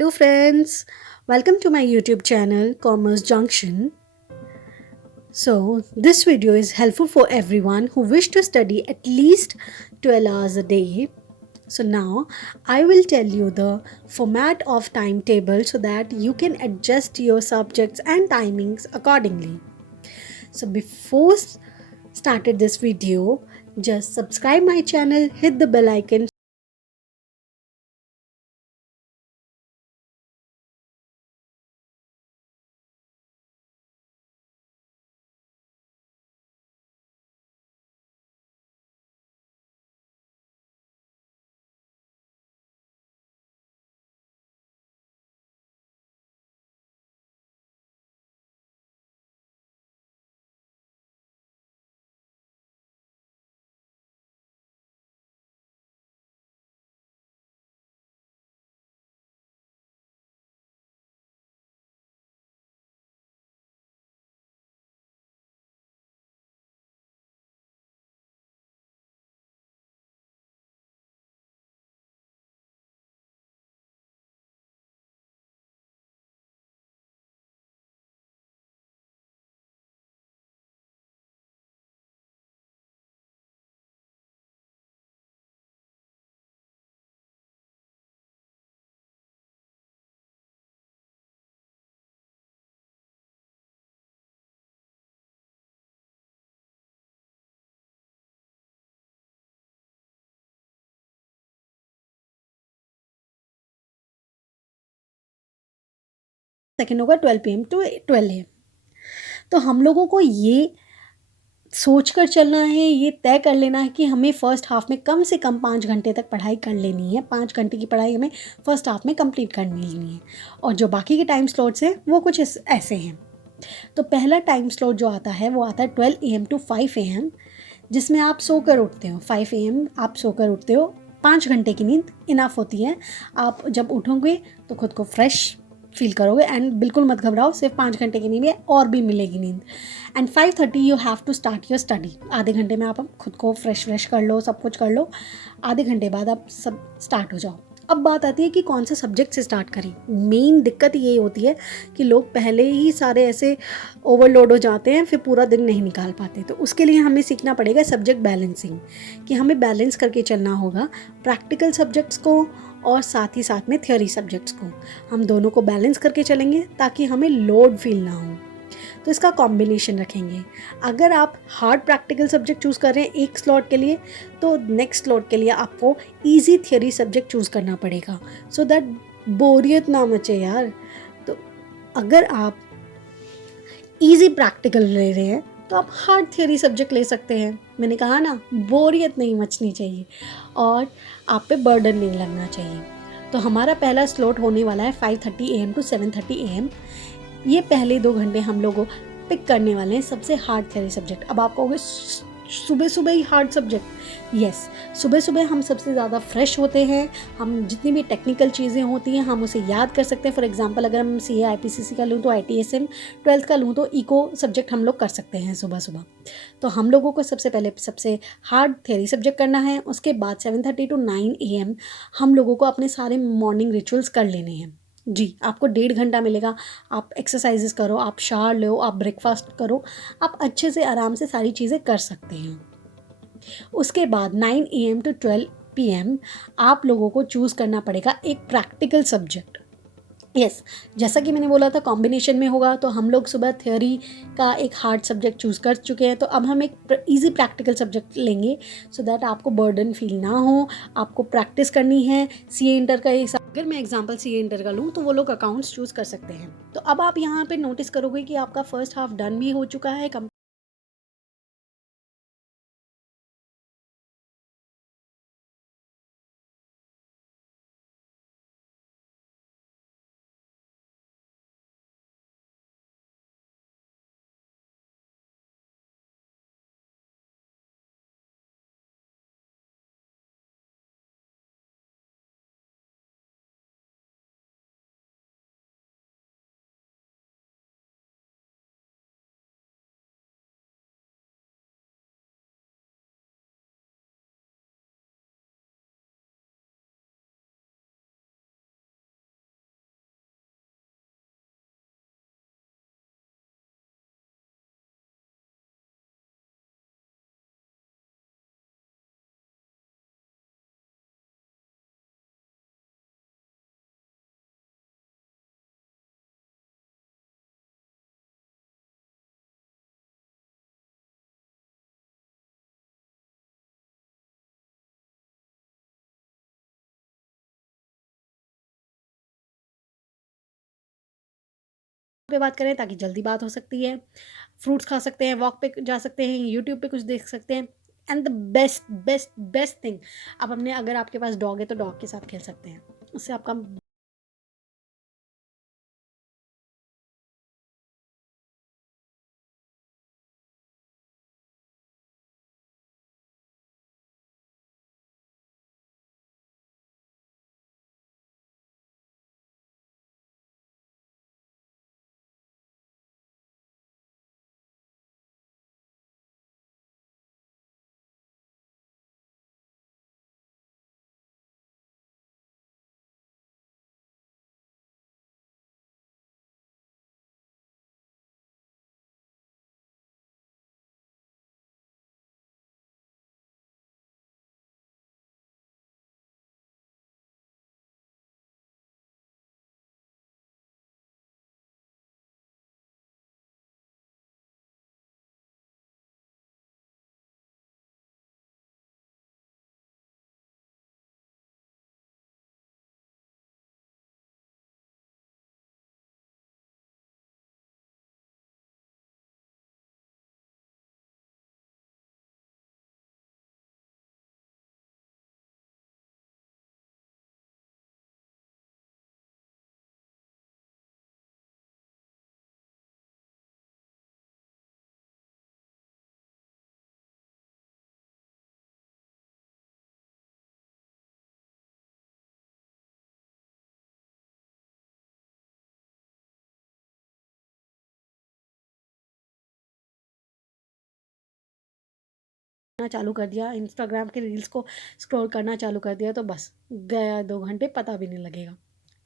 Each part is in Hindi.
Hello friends, welcome to my YouTube channel Commerce Junction. So, this video is helpful for everyone who wish to study at least 12 hours a day. So now I will tell you the format of timetable so that you can adjust your subjects and timings accordingly. So before started this video, just subscribe my channel, hit the bell icon. Second होगा 12 PM to 12 AM। तो हम लोगों को ये सोच कर चलना है, ये तय कर लेना है कि हमें फ़र्स्ट हाफ़ में कम से कम 5 घंटे तक पढ़ाई कर लेनी है। 5 घंटे की पढ़ाई हमें फ़र्स्ट हाफ़ में कंप्लीट कर लेनी है और जो बाकी के टाइम स्लॉट्स हैं वो कुछ ऐसे हैं। तो पहला टाइम स्लॉट जो आता है वो आता है 12 AM to 5 AM, जिसमें आप सोकर उठते हो। 5 AM आप सोकर उठते हो, 5 घंटे की नींद इनफ होती है। आप जब उठोगे तो खुद को फ्रेश फील करोगे एंड बिल्कुल मत घबराओ, सिर्फ 5 घंटे की नींद है और भी मिलेगी नींद। And 5:30 you have to start your study. आधे घंटे में आप खुद को फ्रेश कर लो, सब कुछ कर लो। आधे घंटे बाद आप सब स्टार्ट हो जाओ। अब बात आती है कि कौन सा सब्जेक्ट से स्टार्ट करें। मेन दिक्कत ये होती है कि लोग पहले ही सारे ऐसे ओवरलोड हो जाते हैं, फिर पूरा दिन नहीं निकाल पाते। तो उसके लिए हमें सीखना पड़ेगा सब्जेक्ट बैलेंसिंग, कि हमें बैलेंस करके चलना होगा प्रैक्टिकल सब्जेक्ट्स को और साथ ही साथ में थ्योरी सब्जेक्ट्स को। हम दोनों को बैलेंस करके चलेंगे ताकि हमें लोड फील ना हो। तो इसका कॉम्बिनेशन रखेंगे। अगर आप हार्ड प्रैक्टिकल सब्जेक्ट चूज़ कर रहे हैं एक स्लॉट के लिए, तो नेक्स्ट स्लॉट के लिए आपको ईजी थियोरी सब्जेक्ट चूज़ करना पड़ेगा सो दैट बोरियत ना मचे यार। तो अगर आप ईजी प्रैक्टिकल ले रहे हैं तो आप हार्ड थियोरी सब्जेक्ट ले सकते हैं। मैंने कहा ना, बोरियत नहीं मचनी चाहिए और आप पे बर्डन नहीं लगना चाहिए। तो हमारा पहला स्लॉट होने वाला है 5:30 AM to 7:30 AM। ये पहले 2 घंटे हम लोगों पिक करने वाले हैं सबसे हार्ड थ्योरी सब्जेक्ट। अब आप कहोगे सुबह सुबह ही हार्ड सब्जेक्ट। यस, सुबह सुबह हम सबसे ज़्यादा फ्रेश होते हैं। हम जितनी भी टेक्निकल चीज़ें होती हैं हम उसे याद कर सकते हैं। फॉर एग्जांपल अगर हम CA IPCC का लूँ तो ITSM, 12th का लूँ तो इको सब्जेक्ट हम लोग कर सकते हैं सुबह सुबह। तो हम लोगों को सबसे पहले सबसे हार्ड थ्योरी सब्जेक्ट करना है। उसके बाद 7:30 to 9 AM हम लोगों को अपने सारे मॉर्निंग रिचुअल्स कर लेने हैं। जी, आपको 1.5 घंटा मिलेगा। आप एक्सरसाइजेस करो, आप शावर लो, आप ब्रेकफास्ट करो, आप अच्छे से आराम से सारी चीज़ें कर सकते हैं। उसके बाद 9 AM to 12 PM आप लोगों को चूज़ करना पड़ेगा एक प्रैक्टिकल सब्जेक्ट। यस, जैसा कि मैंने बोला था कॉम्बिनेशन में होगा। तो हम लोग सुबह थ्योरी का एक हार्ड सब्जेक्ट चूज़ कर चुके हैं, तो अब हम एक ईजी प्रैक्टिकल सब्जेक्ट लेंगे सो दैट आपको बर्डन फील ना हो। आपको प्रैक्टिस करनी है। CA इंटर का एक, अगर मैं एग्जांपल CA इंटर का लूँ तो वो लोग अकाउंट्स चूज़ कर सकते हैं। तो अब आप यहाँ पे नोटिस करोगे कि आपका फर्स्ट हाफ डन भी हो चुका है। पे बात करें ताकि जल्दी बात हो सकती है, फ्रूट्स खा सकते हैं, वॉक पे जा सकते हैं, यूट्यूब पे कुछ देख सकते हैं। And the best best best thing, आप अपने, अगर आपके पास डॉग है तो डॉग के साथ खेल सकते हैं, उससे आपका चालू कर दिया, इंस्टाग्राम के रील्स को स्क्रॉल करना चालू कर दिया, तो बस गया 2 घंटे, पता भी नहीं लगेगा।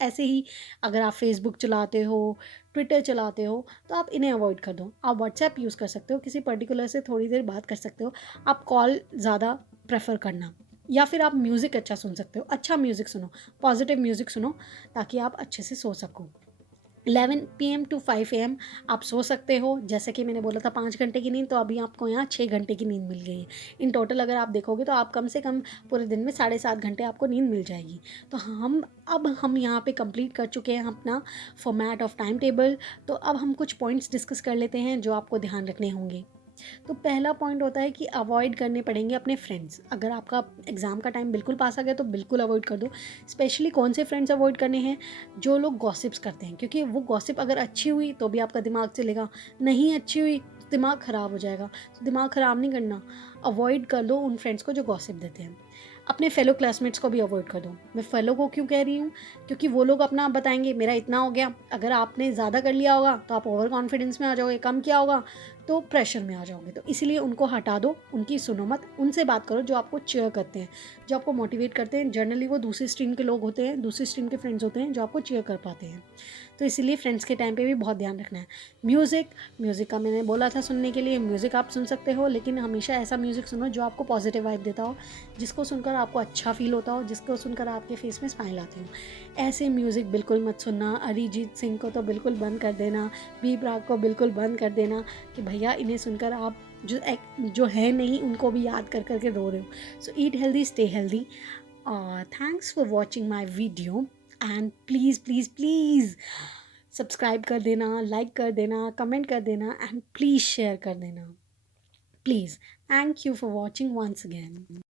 ऐसे ही अगर आप फेसबुक चलाते हो, ट्विटर चलाते हो, तो आप इन्हें अवॉइड कर दो। आप व्हाट्सएप यूज़ कर सकते हो, किसी पर्टिकुलर से थोड़ी देर बात कर सकते हो। आप कॉल ज़्यादा प्रेफर करना, या फिर आप म्यूज़िक अच्छा सुन सकते हो, अच्छा म्यूज़िक सुनो, पॉजिटिव म्यूज़िक सुनो, ताकि आप अच्छे से सो सको। 11 PM टू 5 AM आप सो सकते हो। जैसे कि मैंने बोला था 5 घंटे की नींद, तो अभी आपको यहाँ 6 घंटे की नींद मिल गई है। इन टोटल अगर आप देखोगे तो आप कम से कम पूरे दिन में 7.5 घंटे आपको नींद मिल जाएगी। तो हम यहाँ पे कंप्लीट कर चुके हैं अपना फॉर्मेट ऑफ टाइम टेबल। तो अब हम कुछ पॉइंट्स डिस्कस कर लेते हैं जो आपको ध्यान रखने होंगे। तो पहला पॉइंट होता है कि अवॉइड करने पड़ेंगे अपने फ्रेंड्स। अगर आपका एग्ज़ाम का टाइम बिल्कुल पास आ गया तो बिल्कुल अवॉइड कर दो। स्पेशली कौन से फ्रेंड्स अवॉइड करने हैं? जो लोग गॉसिप्स करते हैं, क्योंकि वो गॉसिप अगर अच्छी हुई तो भी आपका दिमाग चलेगा, नहीं अच्छी हुई तो दिमाग ख़राब हो जाएगा। तो दिमाग ख़राब नहीं करना, अवॉइड कर दो उन फ्रेंड्स को जो गॉसिप देते हैं। अपने फेलो क्लासमेट्स को भी अवॉइड कर दो। मैं फेलो को क्यों कह रही हूँ? क्योंकि वो लोग अपना बताएंगे मेरा इतना हो गया, अगर आपने ज़्यादा कर लिया होगा तो आप ओवर कॉन्फिडेंस में आ जाओगे, कम किया होगा तो प्रेशर में आ जाओगे। तो इसीलिए उनको हटा दो, उनकी सुनो मत, उनसे बात करो जो आपको चीयर करते हैं, जो आपको मोटिवेट करते हैं। जनरली वो दूसरी स्ट्रीम के लोग होते हैं, दूसरी स्ट्रीम के फ्रेंड्स होते हैं जो आपको चीयर कर पाते हैं। तो इसीलिए फ्रेंड्स के टाइम पे भी बहुत ध्यान रखना है। म्यूज़िक का मैंने बोला था सुनने के लिए, म्यूज़िक आप सुन सकते हो, लेकिन हमेशा ऐसा म्यूज़िक सुनो जो आपको पॉजिटिव वाइब देता हो, जिसको सुनकर आपको अच्छा फील होता हो, जिसको सुनकर आपके फेस में स्माइल आती हो। ऐसे म्यूज़िक बिल्कुल मत सुनना। अरिजीत सिंह को तो बिल्कुल बंद कर देना, बी प्राक को बिल्कुल बंद कर देना कि भैया इन्हें सुनकर आप जो है नहीं उनको भी याद कर करके रो रहे हो। So eat healthy, stay healthy. Thanks for watching my video, and please please please subscribe कर देना, लाइक कर देना, कमेंट कर देना, एंड प्लीज़ शेयर कर देना। Please, thank you for watching once again.